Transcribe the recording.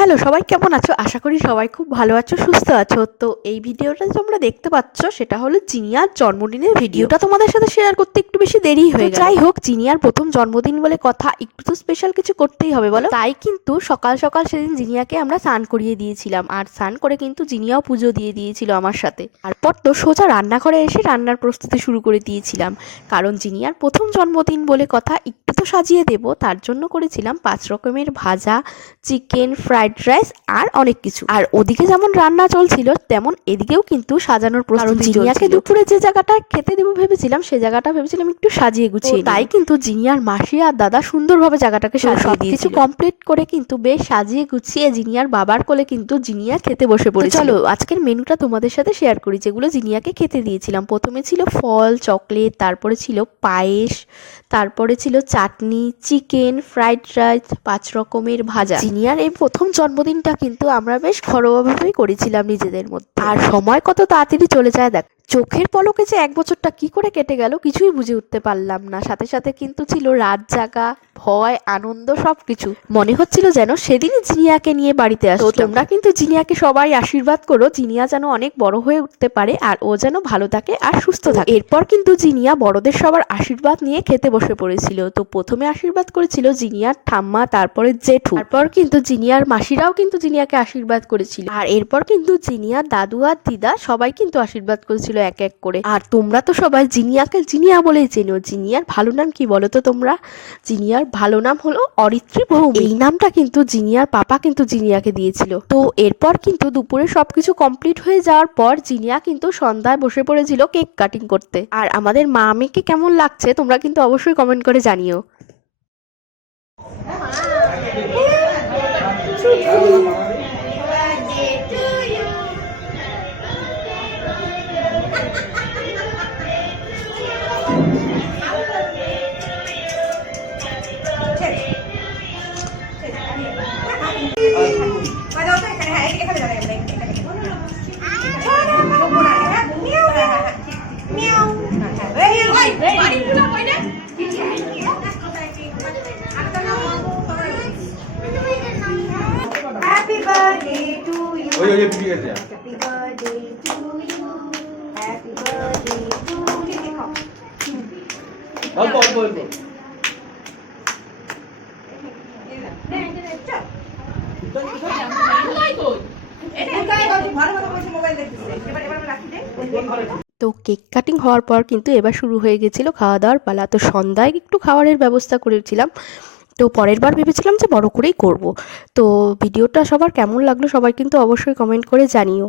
Hello, সবাই কেমন আছো? আশা করি সবাই খুব ভালো আছো, সুস্থ আছো। তো এই ভিডিওটা তোমরা দেখতে পাচ্ছ সেটা হলো জিনিয়ার জন্মদিনের ভিডিওটা তোমাদের সাথে শেয়ার করতে একটু বেশি দেরি হয়ে গেল। যাই হোক, জিনিয়ার প্রথম জন্মদিন বলে কথা, একটু তো স্পেশাল কিছু করতেই হবে বলো। তাই কিন্তু সকাল সকাল সেদিন জিনিয়াকে আমরা স্নান করিয়ে দিয়েছিলাম, আর স্নান করে কিন্তু জিনিয়াও পুজো দিয়ে দিয়েছিল আমার সাথে। তারপর তো সোজা রান্নাঘরে এসে রান্নার প্রস্তুতি শুরু করে দিয়েছিলাম, কারণ জিনিয়ার প্রথম জন্মদিন বলে কথা, একটু তো সাজিয়ে দেবো। তার জন্য করেছিলাম 5 রকমের ভাজা, চিকেন, ফ্রাইড রাইস আর অনেক কিছু। আর ওদিকে যেমন রান্না চলছিল তেমন এদিকেও কিন্তু সাজানোর প্রস্তুতি চলছিল। জিনিয়াকে দুপুরে যে জায়গাটা খেতে দেবো ভেবেছিলাম, সে জায়গাটা ভেবেছিলাম একটু সাজিয়ে গুছিয়ে, তাই কিন্তু জিনিয়ার মাসি আর দাদা সুন্দরভাবে জায়গাটাকে সাজিয়ে দিয়েছিল। কিছু কমপ্লিট করে কিন্তু বেশ সাজিয়ে গুছিয়ে জিনিয়ার বাবার কোলে কিন্তু জিনিয়া খেতে বসে পড়েছিল। চলো আজকের মেনুটা তোমাদের সাথে শেয়ার করি, যেগুলো জিনিয়াকে খেতে দিয়েছিলাম। প্রথমে ছিল ফল, চকলেট, তারপরে ছিল পায়েস, তারপরে ছিল চাটনি, চিকেন, ফ্রাইড রাইস, 5 রকমের ভাজা। জিনিয়ার এই প্রথম জন্মদিনটা কিন্তু আমরা বেশ ঘরোয়াভাবেই করেছিলাম নিজেদের মধ্যে। আর সময় কত তাড়াতাড়ি চলে যায় দেখ, চোখের পলকে যে 1 বছরটা কি করে কেটে গেল কিছুই বুঝে উঠতে পারলাম না। সাথে সাথে কিন্তু ছিল রাত জাগা, ভয়, আনন্দ, সবকিছু। মনে হচ্ছিল যেন সেদিনই জিনিয়াকে নিয়ে বাড়িতে আসতো। তোমরা কিন্তু জিনিয়াকে সবাই আশীর্বাদ করো, জিনিয়া যেন অনেক বড় হয়ে উঠতে পারে আর ও যেন ভালো থাকে আর সুস্থ থাকে। এরপর কিন্তু জিনিয়া বড়দের সবার আশীর্বাদ নিয়ে খেতে বসে পড়েছিল। তো প্রথমে আশীর্বাদ করেছিল জিনিয়ার ঠাম্মা, তারপরে জেঠু, তারপর কিন্তু জিনিয়ার মাসিরাও কিন্তু জিনিয়াকে আশীর্বাদ করেছিল। আর এরপর কিন্তু জিনিয়ার দাদু আর দিদা সবাই কিন্তু আশীর্বাদ করেছিল এক এক করে। আর তোমরা তো সবাই জিনিয়াকে জিনিয়া বলেই চেনো। জিনিয়ার ভালো নাম কি বলো তো তোমরা? জিনিয়ার ভালো নাম হলো অরিত্রী ভৌমিক। এই নামটা কিন্তু জিনিয়ার পাপা কিন্তু জিনিয়াকে দিয়েছিল। তো এরপর কিন্তু দুপুরে সবকিছু কমপ্লিট হয়ে যাওয়ার পর জিনিয়া কিন্তু সন্ধ্যায় বসে পড়েছিল কেক কাটিং করতে। আর আমাদের মামিকে কেমন লাগছে তোমরা কিন্তু অবশ্যই কমেন্ট করে জানিও। Happy birthday to you. ওই ওই ঠিক আছে। Happy birthday to you. Happy birthday to you. অল্প অল্প অল্প। তো কেক কাটিং হওয়ার পর কিন্তু এবার শুরু হয়ে গেছিল খাওয়া দাওয়ার পালা। তো সন্ধ্যায় একটু খাবারের ব্যবস্থা করেছিলাম, তো পরের বার ভেবেছিলাম যে বড় করেই করব। তো ভিডিওটা সবার কেমন লাগলো সবাই কিন্তু অবশ্যই কমেন্ট করে জানিও।